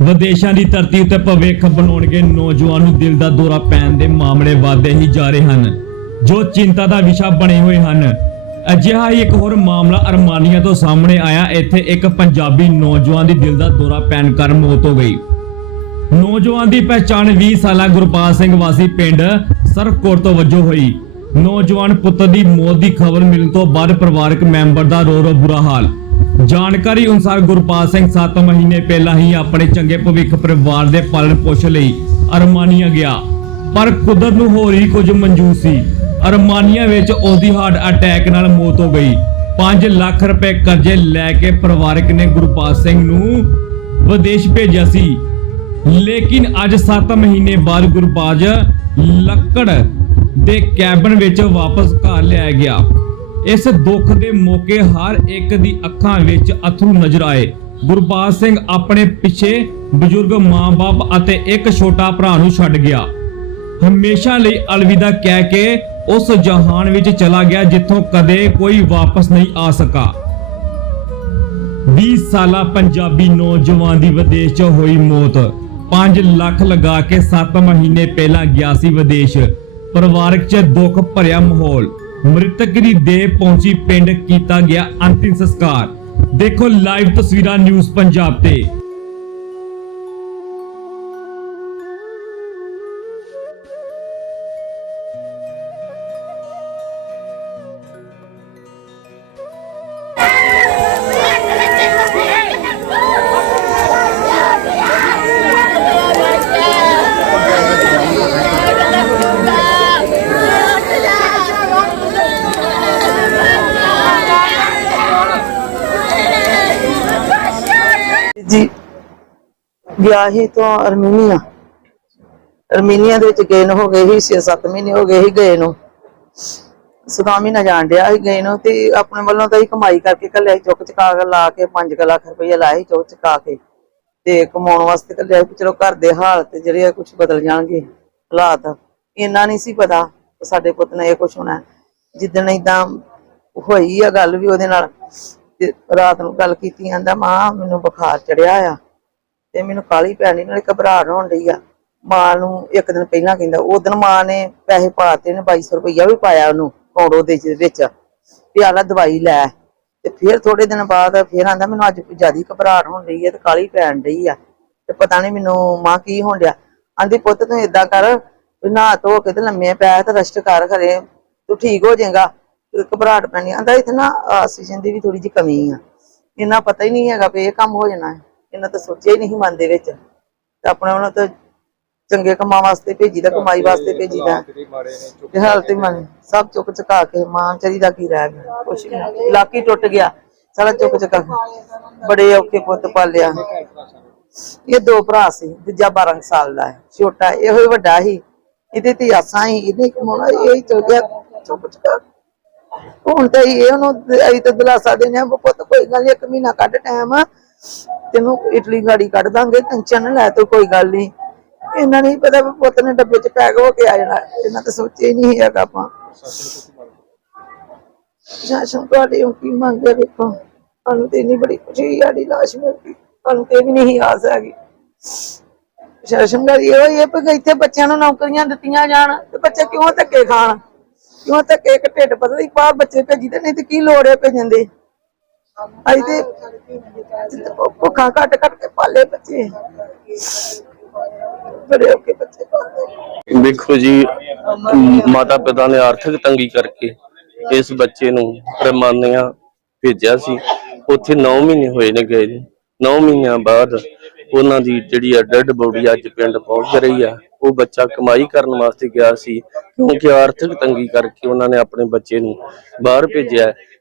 ਵਿਦੇਸ਼ਾਂ ਦੀ ਧਰਤੀ ਉੱਤੇ ਭਵਿੱਖ ਬਣਾਉਣਗੇ ਨੌਜਵਾਨ ਨੂੰ ਦਿਲ ਦਾ ਦੌਰਾ ਪੈਣ ਦੇ ਮਾਮਲੇ ਵਧਦੇ ਹੀ ਜਾ ਰਹੇ ਹਨ, ਜੋ ਚਿੰਤਾ ਦਾ ਵਿਸ਼ਾ ਬਣੇ ਹੋਏ ਹਨ। ਅਜਿਹਾ ਹੀ ਇੱਕ ਹੋਰ ਮਾਮਲਾ ਅਰਮਾਨੀਆ ਤੋਂ ਸਾਹਮਣੇ ਆਇਆ, ਇੱਥੇ ਇੱਕ ਪੰਜਾਬੀ ਨੌਜਵਾਨ ਦੀ ਦਿਲ ਦਾ ਦੌਰਾ ਪੈਣ ਕਾਰਨ ਮੌਤ ਹੋ ਗਈ। ਨੌਜਵਾਨ ਦੀ ਪਛਾਣ 20 ਸਾਲਾ ਗੁਰਪਾਲ ਸਿੰਘ ਵਾਸੀ ਪਿੰਡ ਸਰਫਕੋਟ ਤੋਂ ਵਜੋਂ ਹੋਈ। ਨੌਜਵਾਨ ਪੁੱਤਰ ਦੀ ਮੌਤ ਦੀ ਖਬਰ ਮਿਲਣ ਤੋਂ ਬਾਅਦ ਪਰਿਵਾਰਕ ਮੈਂਬਰ ਦਾ ਰੋ ਰੋ ਬੁਰਾ ਹਾਲ। ਜਾਣਕਾਰੀ ਅਨੁਸਾਰ ਗੁਰਪਾਲ ਸਿੰਘ 7 ਮਹੀਨੇ ਪਹਿਲਾਂ ਹੀ ਆਪਣੇ ਚੰਗੇ ਭਵਿੱਖ ਪਰਿਵਾਰ ਦੇ ਪਾਲਣ ਪੋਸ਼ਣ ਲਈ ਅਰਮਾਨੀਆ ਗਿਆ। ਪਰ ਕੁਦਰਤ ਨੂੰ ਹੋਰ ਹੀ ਕੁਝ ਮਨਜ਼ੂਰ ਸੀ। ਅਰਮਾਨੀਆ ਵਿੱਚ ਉਹਦੀ ਹਾਰਟ ਅਟੈਕ ਨਾਲ ਮੌਤ ਹੋ ਗਈ। 5 ਲੱਖ ਰੁਪਏ ਕਰਜ਼ੇ ਲੈ ਕੇ ਪਰਿਵਾਰਕ ਨੇ ਗੁਰਪਾਲ ਸਿੰਘ ਨੂੰ ਵਿਦੇਸ਼ ਭੇਜਿਆ ਸੀ। ਲੇਕਿਨ ਅੱਜ 7 ਮਹੀਨੇ ਬਾਅਦ ਗੁਰਬਾਜ ਲੱਕੜ ਦੇ ਕੈਬਨ ਵਿੱਚ ਵਾਪਸ ਘਰ ਲਿਆਇਆ ਗਿਆ। ਇਸ ਦੁੱਖ ਦੇ ਮੌਕੇ ਹਰ ਇੱਕ ਦੀ ਅੱਖਾਂ ਵਿੱਚ ਅਥਰੂ ਨਜ਼ਰ ਆਏ। ਗੁਰਬਾਜ ਸਿੰਘ ਆਪਣੇ ਪਿੱਛੇ ਬਜ਼ੁਰਗ ਮਾਂ-ਬਾਪ ਅਤੇ ਇੱਕ ਛੋਟਾ ਭਰਾ ਨੂੰ ਛੱਡ ਗਿਆ। ਹਮੇਸ਼ਾ ਲਈ ਅਲਵਿਦਾ ਕਹਿ ਕੇ ਉਸ ਜਹਾਨ ਵਿੱਚ ਚਲਾ ਗਿਆ ਜਿੱਥੋਂ ਕਦੇ ਕੋਈ ਵਾਪਸ ਨਹੀਂ ਆ ਸਕਾ 20 ਸਾਲਾ ਪੰਜਾਬੀ ਨੌਜਵਾਨ ਦੀ ਵਿਦੇਸ਼ 'ਚ ਹੋਈ ਮੌਤ। 5 ਲੱਖ ਲਗਾ ਕੇ 7 ਮਹੀਨੇ ਪਹਿਲਾਂ ਗਿਆ ਸੀ ਵਿਦੇਸ਼। ਪਰਿਵਾਰਕ 'ਚ ਦੁੱਖ ਭਰਿਆ ਮਾਹੌਲ। ਮ੍ਰਿਤਕ ਦੀ ਦੇਹ ਪਹੁੰਚੀ ਪਿੰਡ ਕੀਤਾ ਗਿਆ ਅੰਤਿਮ ਸੰਸਕਾਰ। ਦੇਖੋ ਲਾਈਵ ਤਸਵੀਰਾਂ ਨਿਊਜ਼ ਪੰਜਾਬ ਤੇ। ਗਿਆ ਸੀ ਤੋਂ ਅਰਮੀਨੀਆ। ਅਰਮੀਨੀਆ ਦੇ ਵਿੱਚ ਗਏ ਨੂੰ ਹੋ ਗਏ ਸੀ 6-7 ਮਹੀਨੇ ਹੋ ਗਏ ਸੀ ਗਏ ਨੂੰ। ਸਦਾ ਮਹੀਨਾ ਜਾਣ ਡਿਆ ਸੀ ਗਏ ਨੂੰ ਤੇ ਆਪਣੇ ਵੱਲੋਂ ਤਾਂ ਹੀ ਕਮਾਈ ਕਰਕੇ ਕੱਲਿਆ ਚੁੱਕ ਚੁਕਾ ਕੇ ਲਾ ਕੇ 5 ਲੱਖ ਰੁਪਏ ਲਾਇਆ ਸੀ ਚੁੱਕ ਚੁਕਾ ਕੇ। ਤੇ ਕਮਾਉਣ ਵਾਸਤੇ ਕੱਲਿਆ ਸੀ ਚਲੋ ਘਰ ਦੇ ਹਾਲਤ ਜਿਹੜੇ ਆ ਕੁਝ ਬਦਲ ਜਾਣਗੇ ਹਾਲਾਤ। ਇੰਨਾ ਨਹੀਂ ਸੀ ਪਤਾ ਸਾਡੇ ਪੁੱਤ ਨੇ ਇਹ ਕੁਝ ਹੋਣਾ। ਜਿੱਦਣ ਇਦਾਂ ਹੋਈ ਆ ਗੱਲ ਵੀ ਉਹਦੇ ਨਾਲ, ਤੇ ਰਾਤ ਨੂੰ ਗੱਲ ਕੀਤੀ, ਆਂਦਾ ਮਾਂ ਮੈਨੂੰ ਬੁਖਾਰ ਚੜਿਆ ਆ। ਤੇ ਮੈਨੂੰ ਕਾਲੀ ਪੈਣੀ, ਨਾਲੇ ਘਬਰਾਹਟ ਹੋਣ ਡਈ ਆ। ਮਾਂ ਨੂੰ ਇੱਕ ਦਿਨ ਪਹਿਲਾਂ ਕਹਿੰਦਾ, ਉਹ ਦਿਨ ਮਾਂ ਨੇ ਪੈਸੇ ਪਾਤੇ ਨੇ 2200 ਰੁਪਇਆ ਵੀ ਪਾਇਆ ਉਹਨੂੰ, ਕੌੜੋ ਦੇ ਵਿੱਚ। ਵੀ ਆਲਾ ਦਵਾਈ ਲੈ। ਤੇ ਫਿਰ ਥੋੜੇ ਦਿਨ ਬਾਅਦ ਫਿਰ ਆਂਦਾ, ਮੈਨੂੰ ਅੱਜ ਜਿਆਦੀ ਘਬਰਾਹਟ ਹੋਣ ਰਹੀ ਆ ਤੇ ਕਾਲੀ ਪੈਣ ਡਈ ਆ। ਤੇ ਪਤਾ ਨਹੀਂ ਮੈਨੂੰ ਮਾਂ ਕੀ ਹੋਣ ਡਿਆ। ਆਂਦੀ, ਪੁੱਤ ਤੂੰ ਏਦਾਂ ਕਰ ਵੀ ਨਹਾ ਧੋ ਕੇ ਤੇ ਲੰਮੇ ਪੈ ਤੇ ਰੈਸਟ ਕਰ ਖਰੇ ਤੂੰ ਠੀਕ ਹੋ ਜਾਏਗਾ। ਤੇ ਘਬਰਾਹਟ ਪੈਣੀ ਆਂਦਾ, ਇਥੇ ਨਾ ਆਕਸੀਜਨ ਦੀ ਵੀ ਥੋੜੀ ਜਿਹੀ ਕਮੀ ਆ। ਇਹਨਾਂ ਪਤਾ ਹੀ ਨਹੀਂ ਹੈਗਾ ਵੀ ਇਹ ਕੰਮ ਹੋ ਜਾਣਾ ਹੈ। ਇਹਨਾਂ ਤਾਂ ਸੋਚਿਆ ਹੀ ਨਹੀਂ ਮਨ ਦੇ ਵਿੱਚ। ਤੇ ਆਪਣੇ ਉਹਨਾਂ ਤਾਂ ਚੰਗੇ ਕੰਮਾਂ ਵਾਸਤੇ ਭੇਜੀਦਾ ਕਮਾਈ ਵਾਸਤੇ ਭੇਜੀਦਾ ਤੇ ਹਾਲਤ ਹੀ ਮਨ ਸਭ ਚੁੱਕ ਚੁਕਾ ਕੇ ਮਾਂ ਚਰੀ ਦਾ ਕੀ ਰਹਿ ਗਿਆ ਕੁਛ ਨਹੀਂ। ਲਾਕੀ ਟੁੱਟ ਗਿਆ ਸਾਰਾ ਚੁੱਕ ਚੁਕਾ ਕੇ। ਬੜੇ ਔਖੇ ਪੁੱਤ ਪਾਲਿਆ। ਇਹ ਦੋ ਭਰਾ ਸੀ ਦੂਜਾ 12 ਸਾਲ ਦਾ ਹੈ ਛੋਟਾ ਇਹੋ ਹੀ ਵੱਡਾ ਸੀ। ਇਹਦੇ ਤੇ ਆਸਾਂ ਹੀ ਇਹਨੇ ਕਮਾਉਣਾ ਇਹ ਹੀ ਚਲ ਗਿਆ ਚੁੱਕ ਚੁਕਾ। ਹੁਣ ਤਾਂ ਇਹ ਉਹਨੂੰ ਅਸੀਂ ਤਾਂ ਦਿਲਾਸਾ ਦੇਣੇ ਪੁੱਤ ਕੋਈ ਗੱਲ ਨੀ ਇੱਕ ਮਹੀਨਾ ਕੱਢ ਟਾਈਮ ਤੈਨੂੰ ਇਟਲੀ ਗਾੜੀ ਕੱਢ ਦਾਂਗੇ ਟੈਨਸ਼ਨ ਲੈ ਤੂੰ, ਕੋਈ ਗੱਲ ਨਹੀਂ ਇਹਨਾਂ ਨੇ ਪਤਾ ਵੀ ਪੁੱਤ ਨੇ ਡੱਬੇ 'ਚ ਪੈਕ ਹੋ ਕੇ ਆ ਜਾਣਾ। ਇਹਨਾਂ ਤਾਂ ਸੋਚਿਆ ਹੀ ਨਹੀਂ ਹੈਗਾ ਆਪਾਂ। ਸ਼ਾਸਨ ਤੁਹਾਡੇ ਉਹ ਕੀ ਮੰਗਦੇ ਵੇਖੋ। ਸਾਨੂੰ ਤੇ ਇੰਨੀ ਬੜੀ ਖੁਸ਼ੀ ਸਾਡੀ ਲਾਸ਼ ਮਿਲ ਗਈ। ਸਾਨੂੰ ਤੇ ਵੀ ਨਹੀਂ ਆਸ ਹੈਗੀ। ਸ਼ਾਸਨ ਦਾ ਇਹ ਹੋਈ ਹੈ ਕਿ ਇੱਥੇ ਬੱਚਿਆਂ ਨੂੰ ਨੌਕਰੀਆਂ ਦਿੱਤੀਆਂ ਜਾਣ, ਤੇ ਬੱਚੇ ਕਿਉਂ ਧੱਕੇ ਖਾਣ? ਕਿਉਂ ਧੱਕੇ ਇੱਕ ਢਿੱਡ ਪਤਲੀ ਬਾਹਰ ਬੱਚੇ ਭੇਜੀ ਤੇ ਨਹੀਂ ਤੇ ਕੀ ਲੋੜ ਹੈ ਭੇਜਣ ਦੀ? ਅਸੀਂ ਤੇ ਭੁੱਖਾਂ ਕੱਟ ਕੱਟ ਕੇ ਪਾਲੇ ਬੱਚੇ। ਬੜੇ ਔਖੇ ਬੱਚੇ ਪਾਲੇ ਦੇਖੋ ਜੀ ਮਾਤਾ ਪਿਤਾ ਨੇ ਆਰਥਿਕ ਤੰਗੀ ਕਰਕੇ ਇਸ ਬੱਚੇ ਨੂੰ ਰਮਾਨੀਆਂ ਭੇਜਿਆ ਸੀ। ਉੱਥੇ 9 ਮਹੀਨੇ ਹੋਏ ਨੇ ਗਏ ਨੂੰ। 9 ਮਹੀਨਿਆਂ ਬਾਅਦ ਉਹਨਾਂ ਦੀ ਜਿਹੜੀ ਆ ਡੈਡ ਬੋਡੀ ਅੱਜ ਪਿੰਡ ਪਹੁੰਚ ਰਹੀ ਆ। ਉਹ ਬੱਚਾ ਕਮਾਈ ਕਰਨ ਵਾਸਤੇ ਗਿਆ ਸੀ, ਕਿਉਂਕਿ ਆਰਥਿਕ ਤੰਗੀ ਕਰਕੇ ਉਹਨਾਂ ਨੇ ਆਪਣੇ ਬੱਚੇ ਨੂੰ ਬਾਹਰ ਭੇਜਿਆ।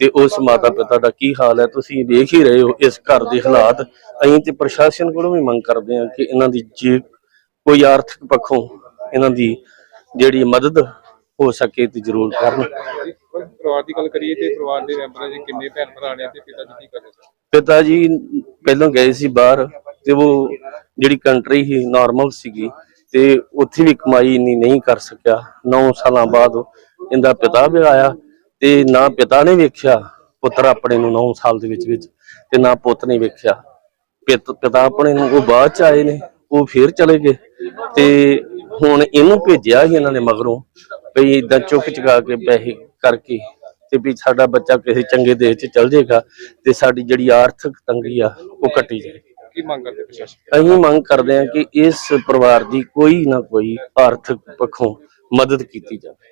ਤੇ ਉਸ ਮਾਤਾ ਪਿਤਾ ਦਾ ਕੀ ਹਾਲ ਹੈ? ਤੁਸੀਂ ਦੇਖ ਹੀ ਰਹੇ ਹੋ ਇਸ ਘਰ ਦੇ ਹਾਲਾਤ। ਅਸੀਂ ਤੇ ਪ੍ਰਸ਼ਾਸਨ ਕੋਲੋਂ ਵੀ ਮੰਗ ਕਰਦੇ ਹਾਂ ਕਿ ਇਹਨਾਂ ਦੀ ਜੇ ਕੋਈ ਆਰਥਿਕ ਪੱਖੋਂ ਇਹਨਾਂ ਦੀ ਜਿਹੜੀ ਮਦਦ ਹੋ ਸਕੇ ਤੇ ਜ਼ਰੂਰ ਕਰਨ। ਪਰਿਵਾਰ ਦੀ ਗੱਲ ਕਰੀਏ ਤੇ ਪਰਿਵਾਰ ਦੇ ਮੈਂਬਰਾਂ ਦੇ ਕਿੰਨੇ ਭੈਣ ਭਰਾ ਨੇ ਤੇ ਪਿਤਾ ਜੀ ਕੀ ਕਰਦੇ ਸੀ ਪਿਤਾ ਜੀ ਪਹਿਲਾਂ ਗਏ ਸੀ ਬਾਹਰ ਤੇ ਉਹ ਜਿਹੜੀ ਕੰਟਰੀ ਸੀ ਨਾਰਮਲ ਸੀਗੀ ਤੇ ਉੱਥੇ ਵੀ ਕਮਾਈ ਇੰਨੀ ਨਹੀਂ ਕਰ ਸਕਿਆ। 9 ਸਾਲਾਂ ਬਾਅਦ ਇਹਦਾ ਪਿਤਾ ਵੀ ਆਇਆ। ਤੇ ਨਾ ਪਿਤਾ ਨੇ ਵੇਖਿਆ ਪੁੱਤਰ ਆਪਣੇ ਨੂੰ 9 ਸਾਲ ਦੇ ਵਿੱਚ ਵਿੱਚ ਤੇ ਨਾ ਪੁੱਤ ਨੇ ਵੇਖਿਆ। ਪਿਤ- ਆਪਣੇ ਨੂੰ ਉਹ ਬਾਅਦ ਚ ਆਏ ਨੇ ਉਹ ਫੇਰ ਚਲੇ ਗਏ ਤੇ ਹੁਣ ਇਹਨੂੰ ਭੇਜਿਆ ਸੀ ਇਹਨਾਂ ਨੇ ਮਗਰੋਂ ਵੀ ਇਦਾਂ ਚੁੱਕ ਚੁਕਾ ਕੇ ਪੈਸੇ ਕਰਕੇ ਤੇ ਵੀ ਸਾਡਾ ਬੱਚਾ ਕਿਸੇ ਚੰਗੇ ਦੇਸ਼ 'ਚ ਚਲ ਜਾਏਗਾ ਤੇ ਸਾਡੀ ਜਿਹੜੀ ਆਰਥਿਕ ਤੰਗੀ ਆ ਉਹ ਕੱਟੀ ਜਾਏ। ਕੀ ਮੰਗ ਕਰਦੇ ਪ੍ਰਸ਼ਾਸਨ? ਅਸੀਂ ਮੰਗ ਕਰਦੇ ਹਾਂ ਕਿ ਇਸ ਪਰਿਵਾਰ ਦੀ ਕੋਈ ਨਾ ਕੋਈ ਆਰਥਿਕ ਪੱਖੋਂ ਮਦਦ ਕੀਤੀ ਜਾਵੇ।